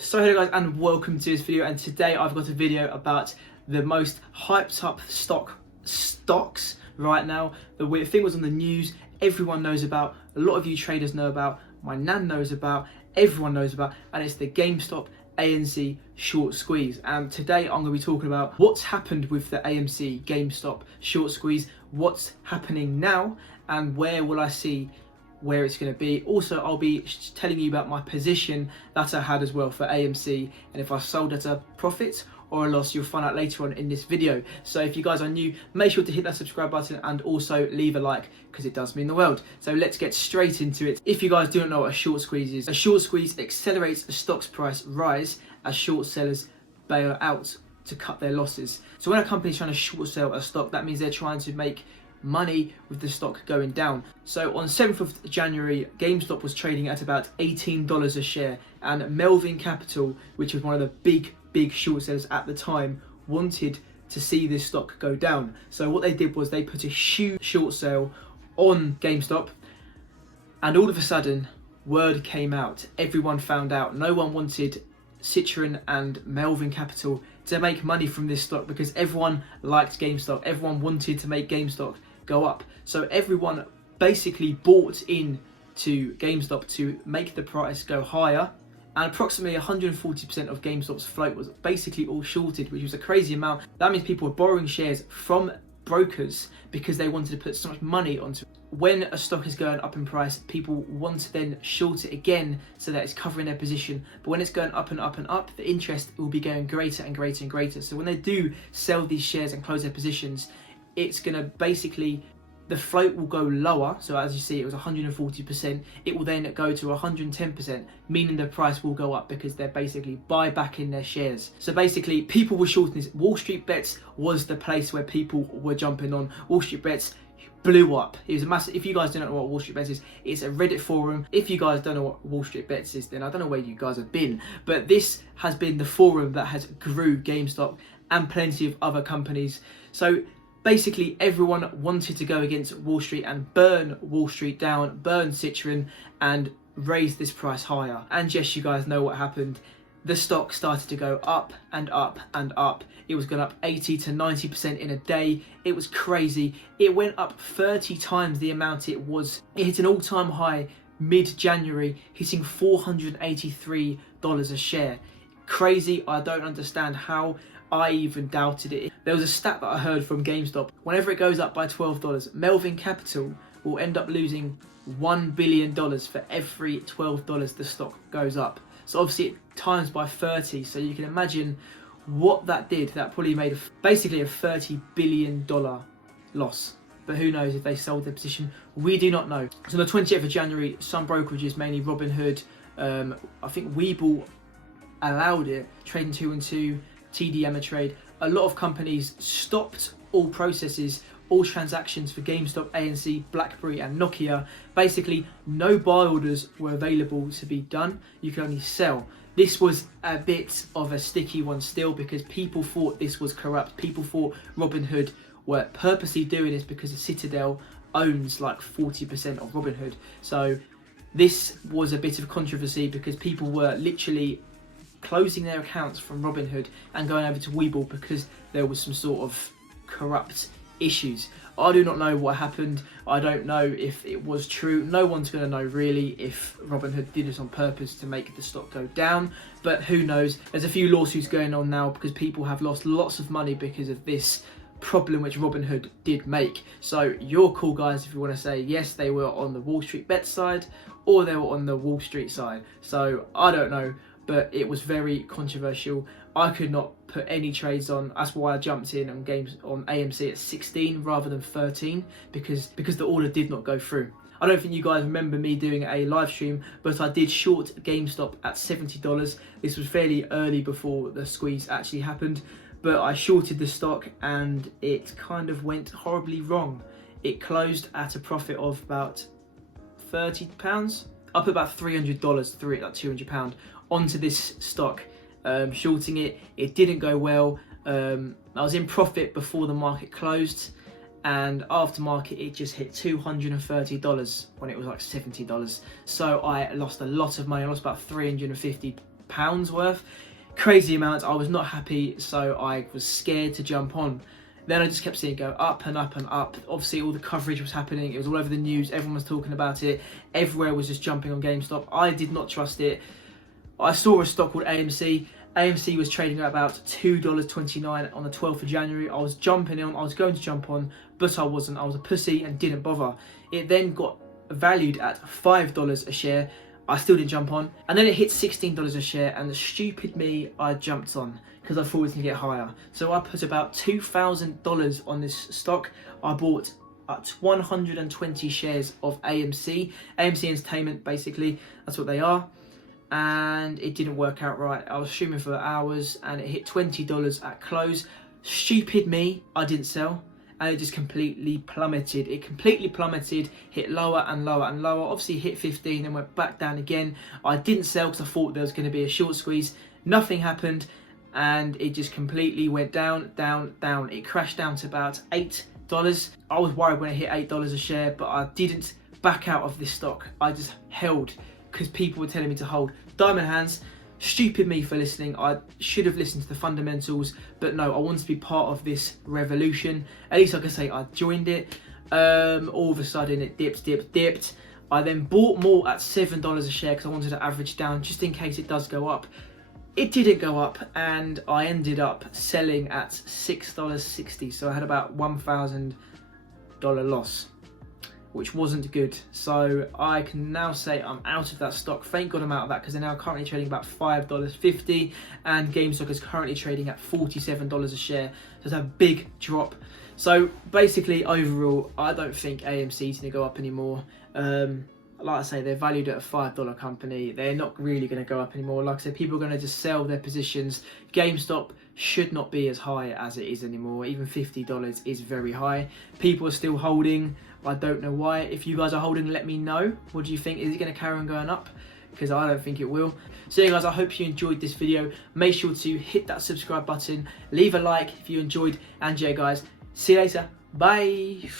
So hello guys and welcome to this video, and today I've got a video about the most hyped up stocks right now. The thing was on the news, everyone knows about, a lot of you traders know about, my nan knows about, everyone knows about, and it's the GameStop AMC short squeeze. And today I'm going to be talking about what's happened with the AMC GameStop short squeeze, what's happening now, and where will I see where it's going to be. Also, I'll be telling you about my position that I had as well for AMC, and if I sold at a profit or a loss, you'll find out later on in this video. So if you guys are new, make sure to hit that subscribe button and also leave a like, because it does mean the world. So let's get straight into it. If you guys don't know what a short squeeze is, a short squeeze accelerates a stock's price rise as short sellers bail out to cut their losses. So when a company is trying to short sell a stock, that means they're trying to make money with the stock going down. So on 7th of January, GameStop was trading at about $18 a share, and Melvin Capital, which was one of the big short sellers at the time, wanted to see this stock go down. So what they did was they put a huge short sale on GameStop, and all of a sudden word came out, everyone found out, no one wanted Citron and Melvin Capital to make money from this stock because everyone liked GameStop, everyone wanted to make GameStop go up. So everyone basically bought in to GameStop to make the price go higher, and approximately 140% of GameStop's float was basically all shorted, which was a crazy amount. That means people were borrowing shares from brokers because they wanted to put so much money onto it. When a stock is going up in price, people want to then short it again so that it's covering their position. But when it's going up and up and up, the interest will be going greater and greater and greater. So when they do sell these shares and close their positions, it's going to basically, the float will go lower. So as you see, it was 140%. It will then go to 110%, meaning the price will go up because they're basically buy back in their shares. So basically, people were shorting this. Wall Street Bets was the place where people were jumping on. Wall Street Bets blew up. It was a massive. If you guys don't know what Wall Street Bets is, it's a Reddit forum. If you guys don't know what Wall Street Bets is, then I don't know where you guys have been. But this has been the forum that has grew GameStop and plenty of other companies. So basically, everyone wanted to go against Wall Street and burn Wall Street down, burn Citron, and raise this price higher. And yes, you guys know what happened. The stock started to go up and up and up. It was going up 80 to 90% in a day. It was crazy. It went up 30 times the amount it was. It hit an all-time high mid-January, hitting $483 a share. Crazy. I don't understand how I even doubted it. There was a stat that I heard from GameStop. Whenever it goes up by $12, Melvin Capital will end up losing $1 billion for every $12 the stock goes up. So obviously it times by 30. So you can imagine what that did. That probably made basically a $30 billion loss. But who knows if they sold their position? We do not know. So on the 20th of January, some brokerages, mainly Robinhood, I think Webull allowed it, trading 2 and 2, TD Ameritrade. A lot of companies stopped all processes, all transactions for GameStop, ANC, BlackBerry and Nokia. Basically, no buy orders were available to be done. You can only sell. This was a bit of a sticky one still because people thought this was corrupt. People thought Robinhood were purposely doing this because the Citadel owns like 40% of Robinhood. So this was a bit of controversy because people were literally closing their accounts from Robinhood and going over to Webull because there was some sort of corrupt issues. I do not know what happened. I don't know if it was true. No one's going to know really if Robinhood did this on purpose to make the stock go down, but who knows. There's a few lawsuits going on now because people have lost lots of money because of this problem which Robinhood did make. So you're cool guys if you want to say yes, they were on the Wall Street Bet side or they were on the Wall Street side. So I don't know, but it was very controversial. I could not put any trades on. That's why I jumped in on AMC at 16 rather than 13 because the order did not go through. I don't think you guys remember me doing a live stream, but I did short GameStop at $70. This was fairly early before the squeeze actually happened, but I shorted the stock and it kind of went horribly wrong. It closed at a profit of about £30, up about $300 through it, like £200 onto this stock. Shorting it, it didn't go well. I was in profit before the market closed, and after market it just hit $230 when it was like $70. So I lost a lot of money. I lost about $350 pounds worth. Crazy amounts. I was not happy, so I was scared to jump on. Then I just kept seeing it go up and up and up. Obviously, all the coverage was happening. It was all over the news. Everyone was talking about it. Everywhere was just jumping on GameStop. I did not trust it. I saw a stock called AMC. AMC was trading at about $2.29 on the 12th of January. I was jumping on. I was going to jump on, but I wasn't. I was a pussy and didn't bother. It then got valued at $5 a share. I still didn't jump on, and then it hit $16 a share, and the stupid me, I jumped on because I thought it was going to get higher. So I put about $2,000 on this stock. I bought 120 shares of AMC Entertainment, basically. That's what they are. And it didn't work out right. I was streaming for hours, and it hit $20 at close. Stupid me, I didn't sell. And it just completely plummeted. It completely plummeted, hit lower and lower and lower. Obviously hit 15 and went back down again. I didn't sell because I thought there was going to be a short squeeze. Nothing happened, and it just completely went down, down, down. It crashed down to about $8. I was worried when it hit $8 a share, but I didn't back out of this stock. I just held because people were telling me to hold. Diamond hands. Stupid me for listening. I should have listened to the fundamentals, but no, I wanted to be part of this revolution. At least I can say I joined it. All of a sudden it dipped. I then bought more at $7 a share because I wanted to average down just in case it does go up. It didn't go up, and I ended up selling at $6.60. So I had about $1,000 loss, which wasn't good. So I can now say I'm out of that stock. Thank God I'm out of that, because they're now currently trading about $5.50, and GameStop is currently trading at $47 a share. So it's a big drop. So basically, overall, I don't think AMC is going to go up anymore. Like I say, they're valued at a $5 company. They're not really going to go up anymore. Like I said, people are going to just sell their positions. GameStop should not be as high as it is anymore. Even $50 is very high. People are still holding. I don't know why. If you guys are holding, let me know. What do you think? Is it going to carry on going up? Because I don't think it will. So yeah, guys, I hope you enjoyed this video. Make sure to hit that subscribe button. Leave a like if you enjoyed. And yeah, guys, see you later. Bye.